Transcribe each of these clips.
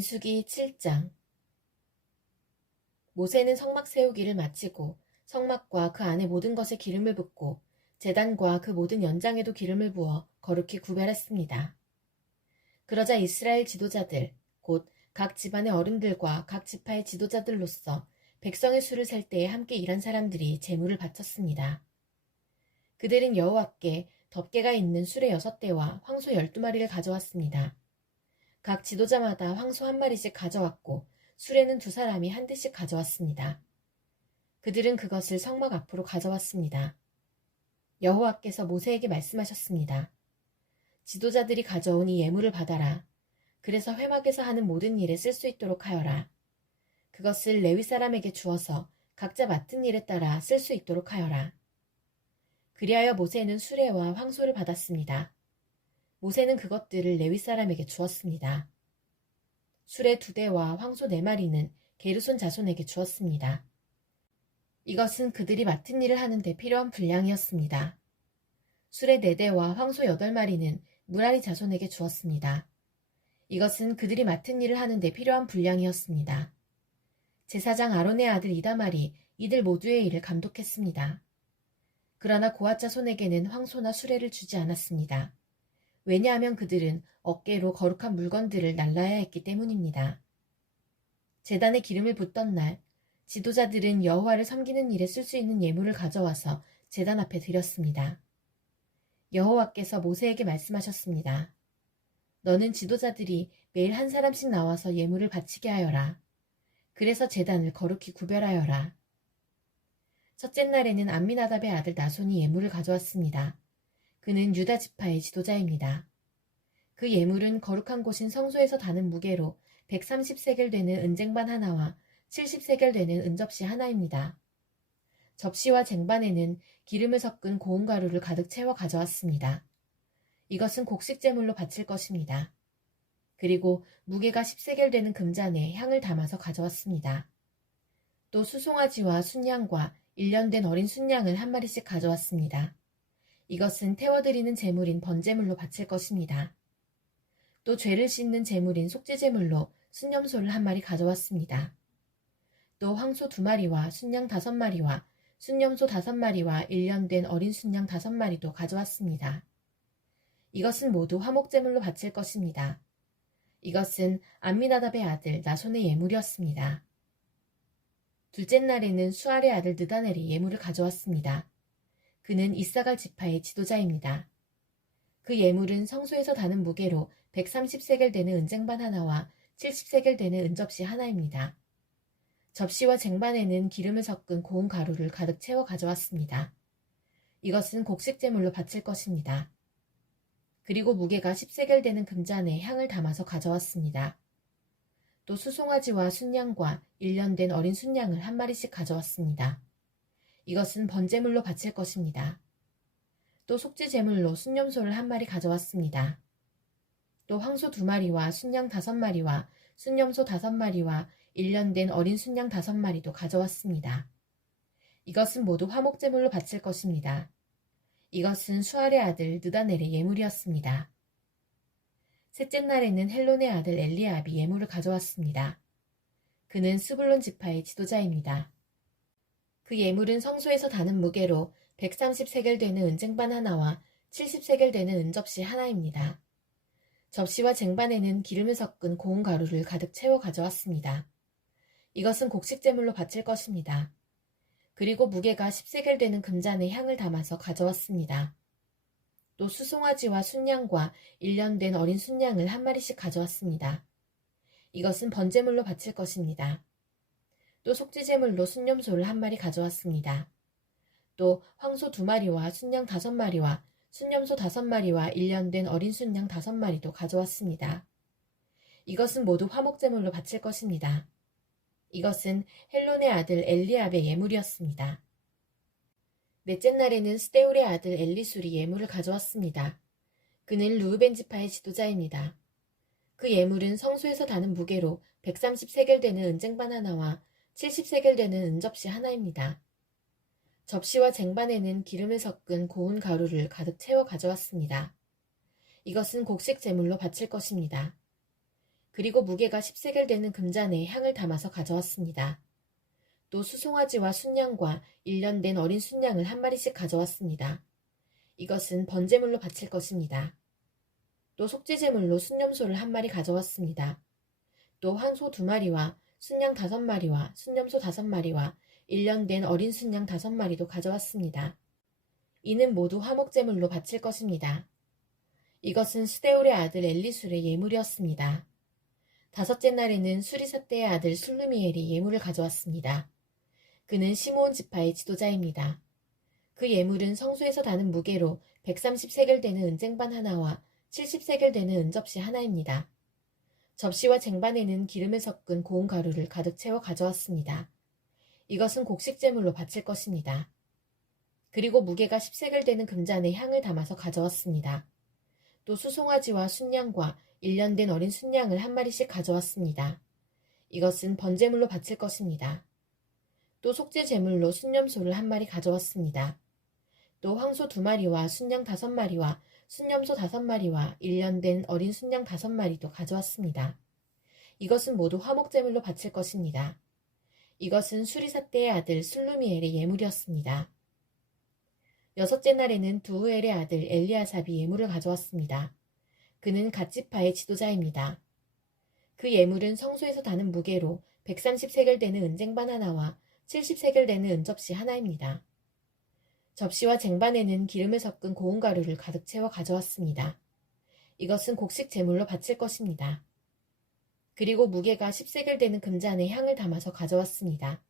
민수기 7장. 모세는 성막 세우기를 마치고 성막과 그 안에 모든 것에 기름을 붓고 제단과 그 모든 연장에도 기름을 부어 거룩히 구별했습니다. 그러자 이스라엘 지도자들, 곧 각 집안의 어른들과 각 지파의 지도자들로서 백성의 수를 셀 때에 함께 일한 사람들이 제물을 바쳤습니다. 그들은 여호와께 덮개가 있는 수레 6대와 황소 12마리를 가져왔습니다. 각 지도자마다 황소 1마리씩 가져왔고 수레는 2사람이 한 대씩 가져왔습니다. 그들은 그것을 성막 앞으로 가져왔습니다. 여호와께서 모세에게 말씀하셨습니다. 지도자들이 가져온 이 예물을 받아라. 그래서 회막에서 하는 모든 일에 쓸 수 있도록 하여라. 그것을 레위 사람에게 주어서 각자 맡은 일에 따라 쓸 수 있도록 하여라. 그리하여 모세는 수레와 황소를 받았습니다. 모세는 그것들을 레위 사람에게 주었습니다. 수레 2대와 황소 4마리는 게르손 자손에게 주었습니다. 이것은 그들이 맡은 일을 하는 데 필요한 분량이었습니다. 수레 4대와 황소 8마리는 무라리 자손에게 주었습니다. 이것은 그들이 맡은 일을 하는 데 필요한 분량이었습니다. 제사장 아론의 아들 이다말이 이들 모두의 일을 감독했습니다. 그러나 고앗 자손에게는 황소나 수레를 주지 않았습니다. 왜냐하면 그들은 어깨로 거룩한 물건들을 날라야 했기 때문입니다. 제단에 기름을 붓던 날, 지도자들은 여호와를 섬기는 일에 쓸 수 있는 예물을 가져와서 제단 앞에 드렸습니다. 여호와께서 모세에게 말씀하셨습니다. 너는 지도자들이 매일 한 사람씩 나와서 예물을 바치게 하여라. 그래서 제단을 거룩히 구별하여라. 첫째 날에는 암미나답의 아들 나손이 예물을 가져왔습니다. 그는 유다 지파의 지도자입니다. 그 예물은 거룩한 곳인 성소에서 다는 무게로 130세겔 되는 은쟁반 하나와 70세겔 되는 은접시 하나입니다. 접시와 쟁반에는 기름을 섞은 고운 가루를 가득 채워 가져왔습니다. 이것은 곡식제물로 바칠 것입니다. 그리고 무게가 10세겔 되는 금잔에 향을 담아서 가져왔습니다. 또 수송아지와 순양과 1년 된 어린 순양을 1마리씩 가져왔습니다. 이것은 태워드리는 제물인 번제물로 바칠 것입니다. 또 죄를 씻는 제물인 속죄제물로 순염소를 1마리 가져왔습니다. 또 황소 2마리와 순양 5마리와 순염소 5마리와 1년 된 어린 순양 5마리도 가져왔습니다. 이것은 모두 화목제물로 바칠 것입니다. 이것은 암미나답의 아들 나손의 예물이었습니다. 둘째 날에는 수알의 아들 느다넬이 예물을 가져왔습니다. 그는 이사갈 지파의 지도자입니다. 그 예물은 성소에서 다는 무게로 130세겔 되는 은쟁반 하나와 70세겔 되는 은접시 하나입니다. 접시와 쟁반에는 기름을 섞은 고운 가루를 가득 채워 가져왔습니다. 이것은 곡식제물로 바칠 것입니다. 그리고 무게가 10세겔 되는 금잔에 향을 담아서 가져왔습니다. 또 수송아지와 순양과 1년 된 어린 순양을 1마리씩 가져왔습니다. 이것은 번제물로 바칠 것입니다. 또 속죄제물로 순염소를 1마리 가져왔습니다. 또 황소 2마리와 순양 5마리와 순염소 5마리와 1년 된 어린 순양 5마리도 가져왔습니다. 이것은 모두 화목제물로 바칠 것입니다. 이것은 수알의 아들 느다넬의 예물이었습니다. 셋째 날에는 헬론의 아들 엘리압이 예물을 가져왔습니다. 그는 스불론 지파의 지도자입니다. 그 예물은 성소에서 다는 무게로 130세겔 되는 은쟁반 하나와 70세겔 되는 은접시 하나입니다. 접시와 쟁반에는 기름을 섞은 고운 가루를 가득 채워 가져왔습니다. 이것은 곡식제물로 바칠 것입니다. 그리고 무게가 10세겔 되는 금잔에 향을 담아서 가져왔습니다. 또 수송아지와 순양과 1년 된 어린 순양을 1마리씩 가져왔습니다. 이것은 번제물로 바칠 것입니다. 또 속죄제물로 순염소를 1마리 가져왔습니다. 또 황소 2마리와 순양 5마리와 순염소 5마리와 1년 된 어린 순양 5마리도 가져왔습니다. 이것은 모두 화목제물로 바칠 것입니다. 이것은 헬론의 아들 엘리압의 예물이었습니다. 넷째 날에는 스데울의 아들 엘리술이 예물을 가져왔습니다. 그는 르우벤 지파의 지도자입니다. 그 예물은 성소에서 다는 무게로 130세겔 되는 은쟁반 하나와 70세겔 되는 은접시 하나입니다. 접시와 쟁반에는 기름을 섞은 고운 가루를 가득 채워 가져왔습니다. 이것은 곡식 제물로 바칠 것입니다. 그리고 무게가 10세겔 되는 금잔에 향을 담아서 가져왔습니다. 또 수송아지와 순양과 1년 된 어린 순양을 한 마리씩 가져왔습니다. 이것은 번제물로 바칠 것입니다. 또 속죄제물로 순념소를 한 마리 가져왔습니다. 또 황소 2마리와 순양 5마리와 순념소 5마리와 1년 된 어린 순양 5마리도 가져왔습니다. 이는 모두 화목제물로 바칠 것입니다. 이것은 스데울의 아들 엘리술의 예물이었습니다. 5째 날에는 수리사떼의 아들 술루미엘이 예물을 가져왔습니다. 그는 시므온 지파의 지도자입니다. 그 예물은 성소에서 다는 무게로 130세겔 되는 은쟁반 하나와 70세겔 되는 은접시 하나입니다. 접시와 쟁반에는 기름을 섞은 고운 가루를 가득 채워 가져왔습니다. 이것은 곡식제물로 바칠 것입니다. 그리고 무게가 10세겔 되는 금잔에 향을 담아서 가져왔습니다. 또 수송아지와 순양과 1년 된 어린 순양을 한 마리씩 가져왔습니다. 이것은 번제물로 바칠 것입니다. 또 속죄제물로 순념소를 한 마리 가져왔습니다. 또 황소 2마리와 순양 5마리와 순념소 5마리와 1년 된 어린 순양 5마리도 가져왔습니다. 이것은 모두 화목제물로 바칠 것입니다. 이것은 수리사떼의 아들 술루미엘의 예물이었습니다. 6째 날에는 두우엘의 아들 엘리아삽이 예물을 가져왔습니다. 그는 갓지파의 지도자입니다. 그 예물은 성소에서 다는 무게로 130세겔 되는 은쟁반 하나와 70세겔 되는 은접시 하나입니다. 접시와 쟁반에는 기름을 섞은 고운 가루를 가득 채워 가져왔습니다. 이것은 곡식 제물로 바칠 것입니다. 그리고 무게가 10세겔 되는 금잔에 향을 담아서 가져왔습니다.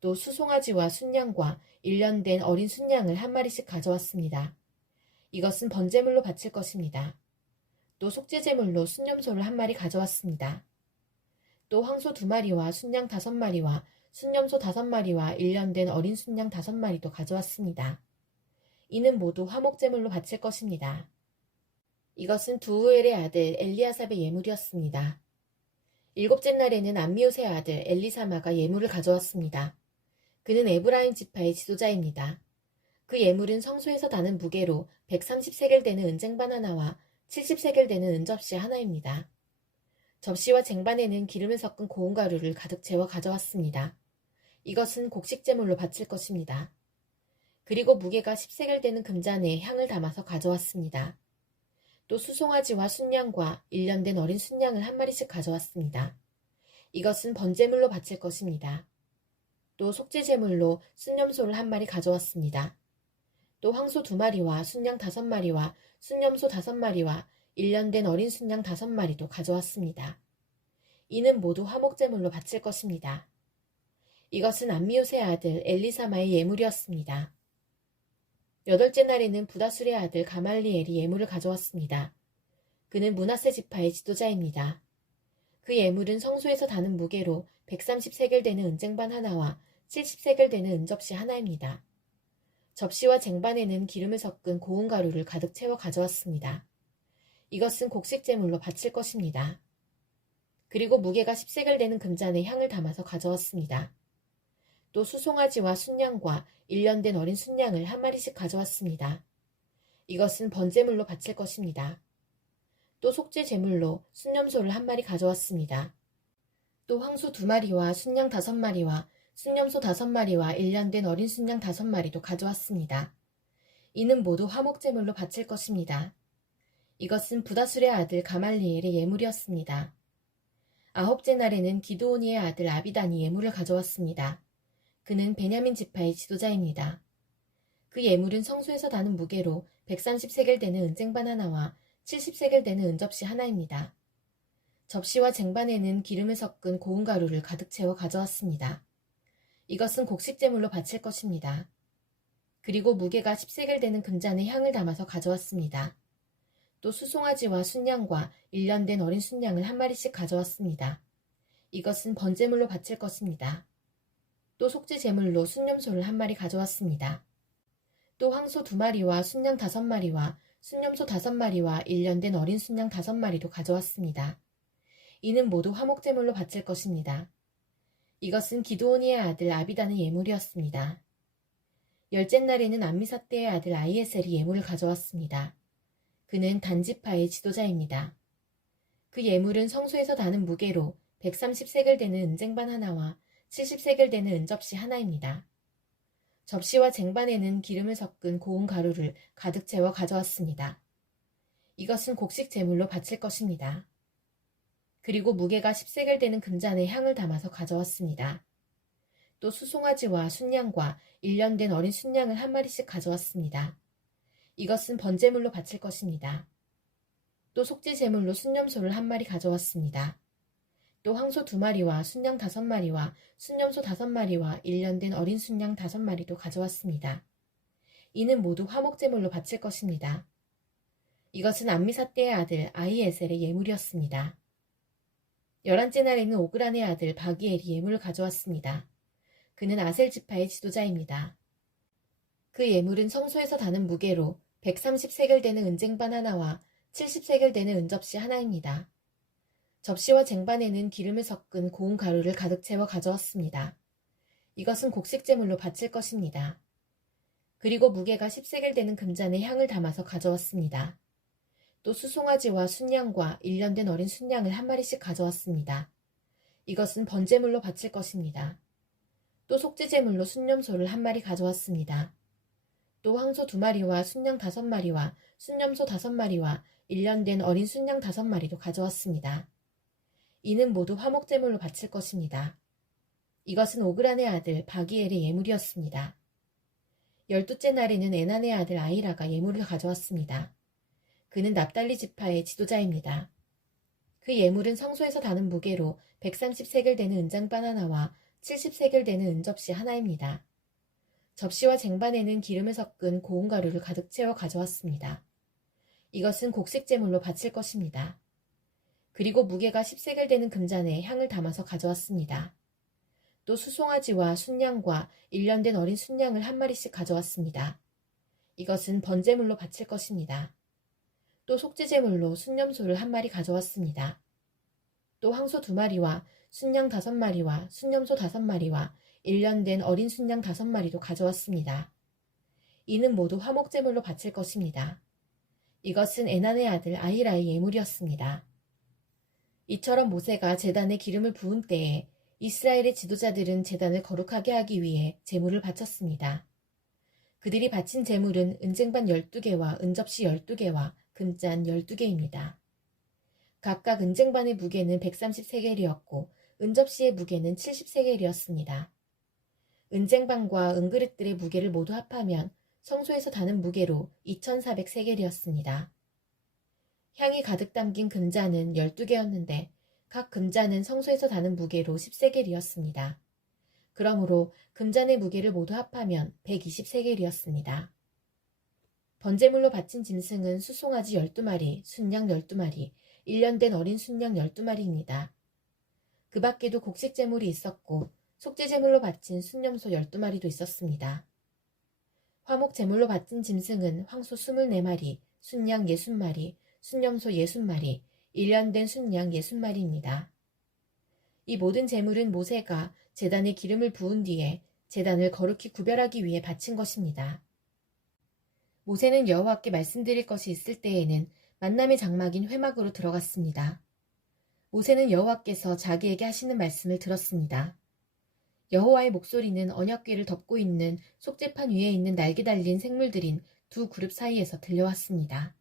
또 수송아지와 순양과 1년 된 어린 순양을 한 마리씩 가져왔습니다. 이것은 번제물로 바칠 것입니다. 또 속죄제물로 순념소를 한 마리 가져왔습니다. 또 황소 2마리와 순양 5마리와 순념소 5마리와 1년 된 어린 순양 5마리도 가져왔습니다. 이는 모두 화목제물로 바칠 것입니다. 이것은 두우엘의 아들 엘리아삽의 예물이었습니다. 7째 날에는 암미옷의 아들 엘리사마가 예물을 가져왔습니다. 그는 에브라임 지파의 지도자입니다. 그 예물은 성소에서 다는 무게로 130세겔 되는 은쟁반 하나와 70세겔 되는 은접시 하나입니다. 접시와 쟁반에는 기름을 섞은 고운 가루를 가득 채워 가져왔습니다. 이것은 곡식제물로 바칠 것입니다. 그리고 무게가 10세겔 되는 금잔에 향을 담아서 가져왔습니다. 또 수송아지와 순양과 1년 된 어린 순양을 한 마리씩 가져왔습니다. 이것은 번제물로 바칠 것입니다. 또 속죄제물로 순념소를 한 마리 가져왔습니다. 또 황소 2마리와 순양 5마리와 순념소 5마리와 1년 된 어린 순양 5마리도 가져왔습니다. 이는 모두 화목제물로 바칠 것입니다. 이것은 암미옷의 아들 엘리사마의 예물이었습니다. 8째 날에는 부다술의 아들 가말리엘이 예물을 가져왔습니다. 그는 므낫세 지파의 지도자입니다. 그 예물은 성소에서 다는 무게로 130세겔 되는 은쟁반 하나와 70세겔 되는 은접시 하나입니다. 접시와 쟁반에는 기름을 섞은 고운 가루를 가득 채워 가져왔습니다. 이것은 곡식제물로 바칠 것입니다. 그리고 무게가 10세겔 되는 금잔에 향을 담아서 가져왔습니다. 또 수송아지와 순양과 1년 된 어린 순양을 한 마리씩 가져왔습니다. 이것은 번제물로 바칠 것입니다. 또 속죄제물로 순념소를 한 마리 가져왔습니다. 또 황소 2마리와 순양 5마리와 순념소 5마리와 1년 된 어린 순양 5마리도 가져왔습니다. 이는 모두 화목제물로 바칠 것입니다. 이것은 부다술의 아들 가말리엘의 예물이었습니다. 9째 날에는 기드오니의 아들 아비단이 예물을 가져왔습니다. 그는 베냐민 지파의 지도자입니다. 그 예물은 성소에서 다는 무게로 130세겔 되는 은쟁반 하나와 70세겔 되는 은접시 하나입니다. 접시와 쟁반에는 기름을 섞은 고운 가루를 가득 채워 가져왔습니다. 이것은 곡식제물로 바칠 것입니다. 그리고 무게가 10세겔 되는 금잔에 향을 담아서 가져왔습니다. 또 수송아지와 순양과 1년 된 어린 순양을 한 마리씩 가져왔습니다. 이것은 번제물로 바칠 것입니다. 또 속죄제물로 순념소를 한 마리 가져왔습니다. 또 황소 2마리와 순양 5마리와 순념소 5마리와 1년 된 어린 순양 5마리도 가져왔습니다. 이는 모두 화목제물로 바칠 것입니다. 이것은 기드오니의 아들 아비단의 예물이었습니다. 10째 날에는 암미사떼의 아들 아이에셀이 예물을 가져왔습니다. 그는 단지파의 지도자입니다. 그 예물은 성소에서 다는 무게로 130세겔 되는 은쟁반 하나와 70세겔 되는 은접시 하나입니다. 접시와 쟁반에는 기름을 섞은 고운 가루를 가득 채워 가져왔습니다. 이것은 곡식 제물로 바칠 것입니다. 그리고 무게가 10세겔 되는 금잔에 향을 담아서 가져왔습니다. 또 수송아지와 순양과 1년 된 어린 순양을 한 마리씩 가져왔습니다. 이것은 번제물로 바칠 것입니다. 또 속죄 제물로 순념소를 한 마리 가져왔습니다. 또 황소 2마리와 순양 5마리와 순념소 5마리와 1년 된 어린 순양 5마리도 가져왔습니다. 이는 모두 화목제물로 바칠 것입니다. 이것은 암미사떼의 아들 아히에셀의 예물이었습니다. 11째 날에는 오그란의 아들 바기엘이 예물을 가져왔습니다. 그는 아셀 지파의 지도자입니다. 그 예물은 성소에서 다는 무게로 130세겔 되는 은쟁반 하나와 70세겔 되는 은접시 하나입니다. 접시와 쟁반에는 기름을 섞은 고운 가루를 가득 채워 가져왔습니다. 이것은 곡식제물로 바칠 것입니다. 그리고 무게가 10세겔 되는 금잔에 향을 담아서 가져왔습니다. 또 수송아지와 순양과 1년 된 어린 순양을 한 마리씩 가져왔습니다. 이것은 번제물로 바칠 것입니다. 또 속죄제물로 순념소를 한 마리 가져왔습니다. 또 황소 2마리와 순양 5마리와 순념소 5마리와 1년 된 어린 순양 5마리도 가져왔습니다. 이는 모두 화목제물로 바칠 것입니다. 이것은 오그란의 아들 바기엘의 예물이었습니다. 12째 날에는 에난의 아들 아히라가 예물을 가져왔습니다. 그는 납달리 지파의 지도자입니다. 그 예물은 성소에서 다는 무게로 130세겔 되는 은장반 하나와 70세겔 되는 은접시 하나입니다. 접시와 쟁반에는 기름을 섞은 고운 가루를 가득 채워 가져왔습니다. 이것은 곡식제물로 바칠 것입니다. 그리고 무게가 10세겔 되는 금잔에 향을 담아서 가져왔습니다. 또 수송아지와 순양과 1년 된 어린 순양을 한 마리씩 가져왔습니다. 이것은 번제물로 바칠 것입니다. 또 속죄제물로 순념소를 한 마리 가져왔습니다. 또 황소 2마리와 순양 5마리와 순념소 5마리와 1년 된 어린 순양 5마리도 가져왔습니다. 이는 모두 화목제물로 바칠 것입니다. 이것은 에난의 아들 아히라의 예물이었습니다. 이처럼 모세가 제단에 기름을 부은 때에 이스라엘의 지도자들은 제단을 거룩하게 하기 위해 제물을 바쳤습니다. 그들이 바친 제물은 은쟁반 12개와 은접시 12개와 금잔 12개입니다. 각각 은쟁반의 무게는 130세겔이었고 은접시의 무게는 70세겔이었습니다. 은쟁반과 은그릇들의 무게를 모두 합하면 성소에서 다는 무게로 2400세겔이었습니다. 향이 가득 담긴 금잔은 12개였는데 각 금잔은 성소에서 다는 무게로 10세겔이었습니다. 그러므로 금잔의 무게를 모두 합하면 120세겔이었습니다. 번제물로 바친 짐승은 수송아지 12마리, 순양 12마리, 1년 된 어린 순양 12마리입니다. 그 밖에도 곡식제물이 있었고 속죄제물로 바친 순념소 12마리도 있었습니다. 화목제물로 바친 짐승은 황소 24마리, 순양 60마리, 순념소 60마리, 1년 된 순양 60마리입니다. 이 모든 제물은 모세가 제단에 기름을 부은 뒤에 제단을 거룩히 구별하기 위해 바친 것입니다. 모세는 여호와께 말씀드릴 것이 있을 때에는 만남의 장막인 회막으로 들어갔습니다. 모세는 여호와께서 자기에게 하시는 말씀을 들었습니다. 여호와의 목소리는 언약궤를 덮고 있는 속죄판 위에 있는 날개 달린 생물들인 두 그룹 사이에서 들려왔습니다.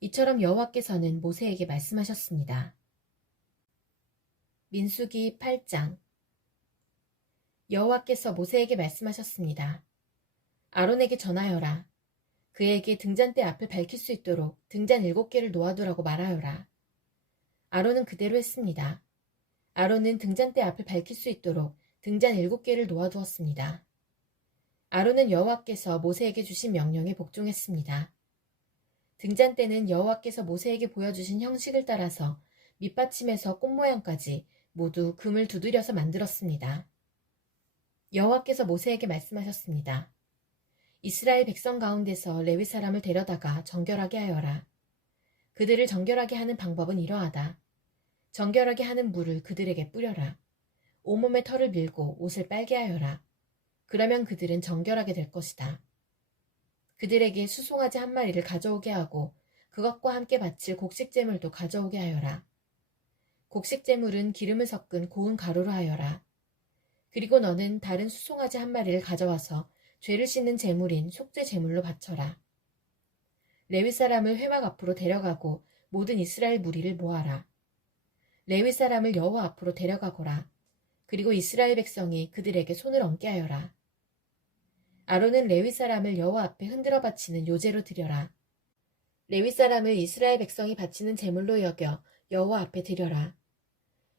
이처럼 여호와께서는 모세에게 말씀하셨습니다. 민수기 8장. 여호와께서 모세에게 말씀하셨습니다. 아론에게 전하여라. 그에게 등잔대 앞을 밝힐 수 있도록 등잔 7개를 놓아두라고 말하여라. 아론은 그대로 했습니다. 아론은 등잔대 앞을 밝힐 수 있도록 등잔 7개를 놓아두었습니다. 아론은 여호와께서 모세에게 주신 명령에 복종했습니다. 등잔대는 여호와께서 모세에게 보여주신 형식을 따라서 밑받침에서 꽃 모양까지 모두 금을 두드려서 만들었습니다. 여호와께서 모세에게 말씀하셨습니다. 이스라엘 백성 가운데서 레위 사람을 데려다가 정결하게 하여라. 그들을 정결하게 하는 방법은 이러하다. 정결하게 하는 물을 그들에게 뿌려라. 온몸에 털을 밀고 옷을 빨게 하여라. 그러면 그들은 정결하게 될 것이다. 그들에게 수송아지 한 마리를 가져오게 하고 그것과 함께 바칠 곡식제물도 가져오게 하여라. 곡식 제물은 기름을 섞은 고운 가루로 하여라. 그리고 너는 다른 수송아지 한 마리를 가져와서 죄를 씻는 제물인 속죄 제물로 바쳐라. 레위 사람을 회막 앞으로 데려가고 모든 이스라엘 무리를 모아라. 레위 사람을 여호와 앞으로 데려가거라. 그리고 이스라엘 백성이 그들에게 손을 얹게 하여라. 아론은 레위 사람을 여호와 앞에 흔들어 바치는 요제로 드려라. 레위 사람을 이스라엘 백성이 바치는 제물로 여겨 여호와 앞에 드려라.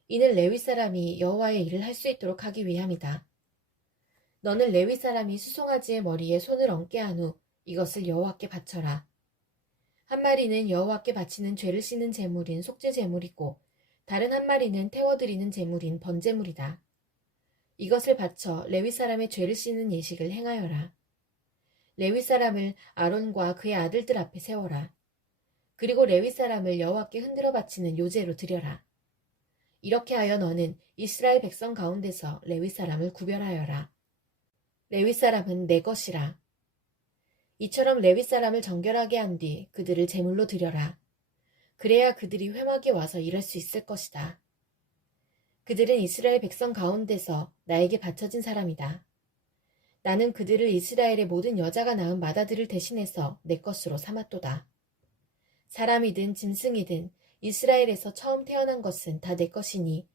이는 레위 사람이 여호와의 일을 할 수 있도록 하기 위함이다. 너는 레위 사람이 수송아지의 머리에 손을 얹게 한 후 이것을 여호와께 바쳐라. 한 마리는 여호와께 바치는 죄를 씻는 제물인 속죄 제물이고 다른 한 마리는 태워드리는 제물인 번제물이다. 이것을 바쳐 레위 사람의 죄를 씻는 예식을 행하여라. 레위 사람을 아론과 그의 아들들 앞에 세워라. 그리고 레위 사람을 여호와께 흔들어 바치는 요제로 드려라. 이렇게 하여 너는 이스라엘 백성 가운데서 레위 사람을 구별하여라. 레위 사람은 내 것이라. 이처럼 레위 사람을 정결하게 한 뒤 그들을 제물로 드려라. 그래야 그들이 회막에 와서 일할 수 있을 것이다. 그들은 이스라엘 백성 가운데서 나에게 바쳐진 사람이다. 나는 그들을 이스라엘의 모든 여자가 낳은 맏아들을 대신해서 내 것으로 삼았도다. 사람이든 짐승이든 이스라엘에서 처음 태어난 것은 다 내 것이니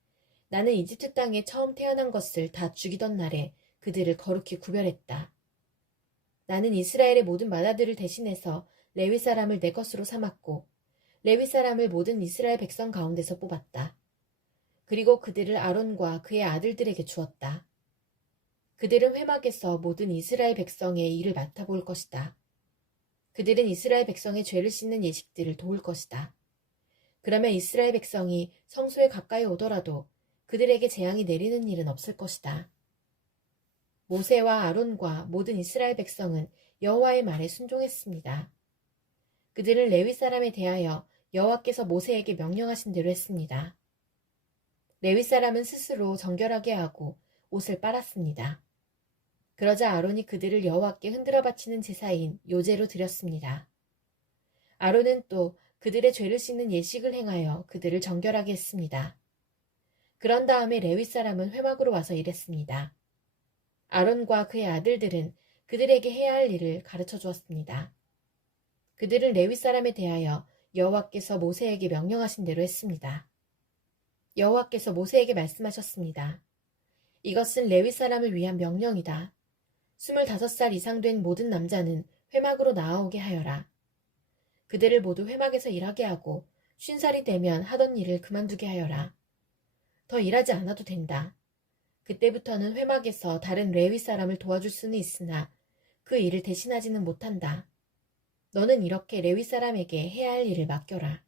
나는 이집트 땅에 처음 태어난 것을 다 죽이던 날에 그들을 거룩히 구별했다. 나는 이스라엘의 모든 맏아들을 대신해서 레위 사람을 내 것으로 삼았고 레위 사람을 모든 이스라엘 백성 가운데서 뽑았다. 그리고 그들을 아론과 그의 아들들에게 주었다. 그들은 회막에서 모든 이스라엘 백성의 일을 맡아볼 것이다. 그들은 이스라엘 백성의 죄를 씻는 예식들을 도울 것이다. 그러면 이스라엘 백성이 성소에 가까이 오더라도 그들에게 재앙이 내리는 일은 없을 것이다. 모세와 아론과 모든 이스라엘 백성은 여호와의 말에 순종했습니다. 그들은 레위 사람에 대하여 여호와께서 모세에게 명령하신 대로 했습니다. 레위 사람은 스스로 정결하게 하고 옷을 빨았습니다. 그러자 아론이 그들을 여호와께 흔들어 바치는 제사인 요제로 드렸습니다. 아론은 또 그들의 죄를 씻는 예식을 행하여 그들을 정결하게 했습니다. 그런 다음에 레위 사람은 회막으로 와서 일했습니다. 아론과 그의 아들들은 그들에게 해야 할 일을 가르쳐 주었습니다. 그들은 레위 사람에 대하여 여호와께서 모세에게 명령하신 대로 했습니다. 여호와께서 모세에게 말씀하셨습니다. 이것은 레위 사람을 위한 명령이다. 25살 이상 된 모든 남자는 회막으로 나아오게 하여라. 그들을 모두 회막에서 일하게 하고 50살이 되면 하던 일을 그만두게 하여라. 더 일하지 않아도 된다. 그때부터는 회막에서 다른 레위 사람을 도와줄 수는 있으나 그 일을 대신하지는 못한다. 너는 이렇게 레위 사람에게 해야 할 일을 맡겨라.